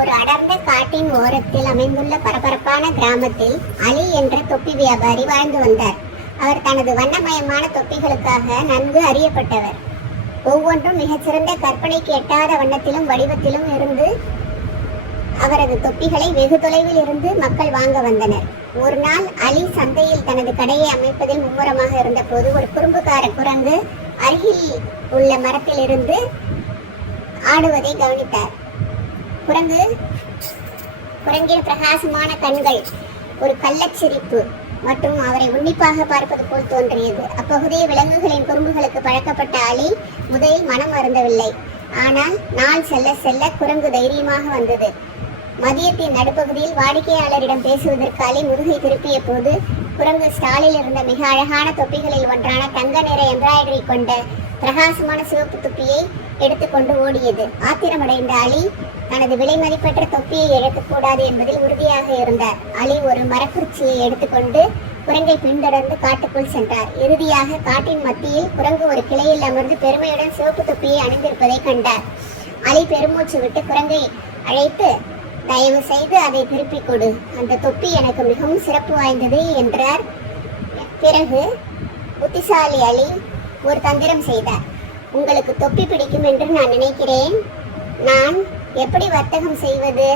ஒரு அடர்ந்த காட்டின் ஓரத்தில் அமைந்துள்ள பரபரப்பான கிராமத்தில் அலி என்ற தொப்பி வியாபாரி வாழ்ந்து வந்தார். அவர் தனது வண்ணமயமான தொப்பிகளுக்காக நன்கு அறியப்பட்டவர். ஒவ்வொன்றும் மிகச்சிறந்த கற்பனைக்கு எட்டாத வண்ணத்திலும் வடிவத்திலும் இருந்து அவரது தொப்பிகளை வெகு தொலைவில் இருந்து மக்கள் வாங்க வந்தனர். ஒரு நாள் அலி சந்தையில் தனது கடையை அமைப்பதில் மும்முரமாக இருந்தபோது ஒரு குறும்புக்கார குரங்கு அருகில் உள்ள மரத்தில் இருந்து ஆடுவதை கவனித்தார். குரங்கின் பிரகாசமான கண்கள், ஒரு கள்ளச்சிரிப்பு மற்றும் அவரை உன்னிப்பாக பார்ப்பது போல் தோன்றியது. அப்பகுதிய விலங்குகளின் குறும்புகளுக்கு பழக்கப்பட்ட அலி முதலில் மனம் அருந்தவில்லை. ஆனால் நாள் செல்ல செல்ல குரங்கு தைரியமாக வந்தது. மதியத்தின் நடுப்பகுதியில் வாடிக்கையாளரிடம் பேசுவதற்கு அலி முதுகை திருப்பிய போது குரங்கு ஸ்டாலில் இருந்த மிக அழகான தொப்பிகளில் ஒன்றான தங்க நிற எம்ப்ராய்டரி கொண்ட பிரகாசமான சிவப்பு தொப்பியை எடுத்துக்கொண்டு ஓடியது. ஆத்திரமடைந்த அலி தனது விலை மதிப்பற்ற தொப்பியை இழக்கக்கூடாது என்பதில் உறுதியாக இருந்தார். அலி ஒரு மரக்குச்சியை எடுத்துக்கொண்டு குரங்கை பின்தொடர்ந்து காட்டுக்குள் சென்றார். இறுதியாக காட்டின் மத்தியில் குரங்கு ஒரு கிளையில் அமர்ந்து பெருமையுடன் சிவப்பு தொப்பியை அணிந்திருப்பதை கண்டார். அலி பெருமூச்சு விட்டு குரங்கை அழைத்து, தயவு செய்து அதை திருப்பிக் கொடு, அந்த தொப்பி எனக்கு மிகவும் சிறப்பு வாய்ந்தது என்றார். பிறகு புத்திசாலி அலி ஒரு தந்திரம் செய்தார். உங்களுக்கு தொப்பி பிடிக்கும் என்று நான் நினைக்கிறேன். நான் எப்படி வர்த்தகம் செய்வது?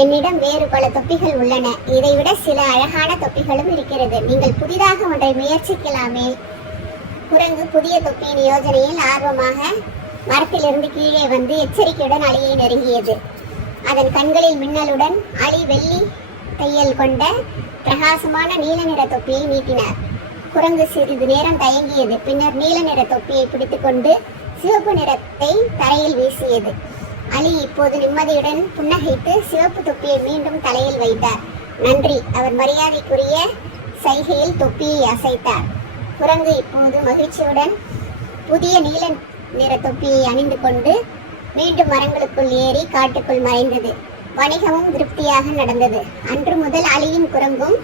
என்னிடம் வேறு பல தொப்பிகள் உள்ளன. இதைவிட சில அழகான தொப்பிகளும் இருக்கிறது. நீங்கள் புதிதாக ஒன்றை முயற்சிக்கலாமே. குரங்கு புதிய தொப்பியின் யோசனையில் ஆர்வமாக மரத்திலிருந்து கீழே வந்து எச்சரிக்கையுடன் அலியை நெருங்கியது. அதன் கண்களில் மின்னலுடன் அலி வெள்ளி தையல் கொண்ட பிரகாசமான நீல நிற தொப்பியை நீட்டினார். குரங்கு சிறிது நேரம் தயங்கியது. பின்னர் நீல நிற தொப்பியை பிடித்துக்கொண்டு சிவப்பு நிறத்தை தரையில் வீசியது. அலி இப்போது நிம்மதியுடன் புன்னகைத்து சிவப்பு தொப்பியை மீண்டும் தலையில் வைத்தார். நன்றி, அவர் மரியாதைக்குரிய சைகையில் தொப்பியை அசைத்தார். குரங்கு இப்போது மகிழ்ச்சியுடன் புதிய நீல நிற தொப்பியை அணிந்து கொண்டு மீண்டும் மரங்களுக்குள் ஏறி காட்டுக்குள் மறைந்தது. வணிகமும் திருப்தியாக நடந்தது. அன்று முதல் அலியும் குரங்கும்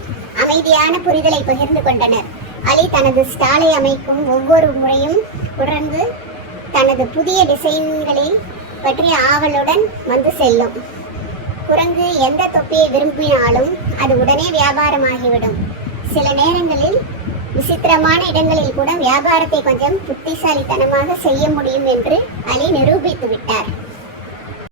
அமைதியான புரிதலை பகிர்ந்து கொண்டனர். அலி தனது ஸ்டாலை அமைக்கும் ஒவ்வொரு முறையும் குரங்கு தனது புதிய டிசைன்களை பற்றிய ஆவலுடன் வந்து செல்லும். குரங்கு எந்த தொப்பியை விரும்பினாலும் அது உடனே வியாபாரமாகிவிடும். சில நேரங்களில் விசித்திரமான இடங்களில் கூட வியாபாரத்தை கொஞ்சம் புத்திசாலித்தனமாக செய்ய முடியும் என்று அலி நிரூபித்து விட்டார்.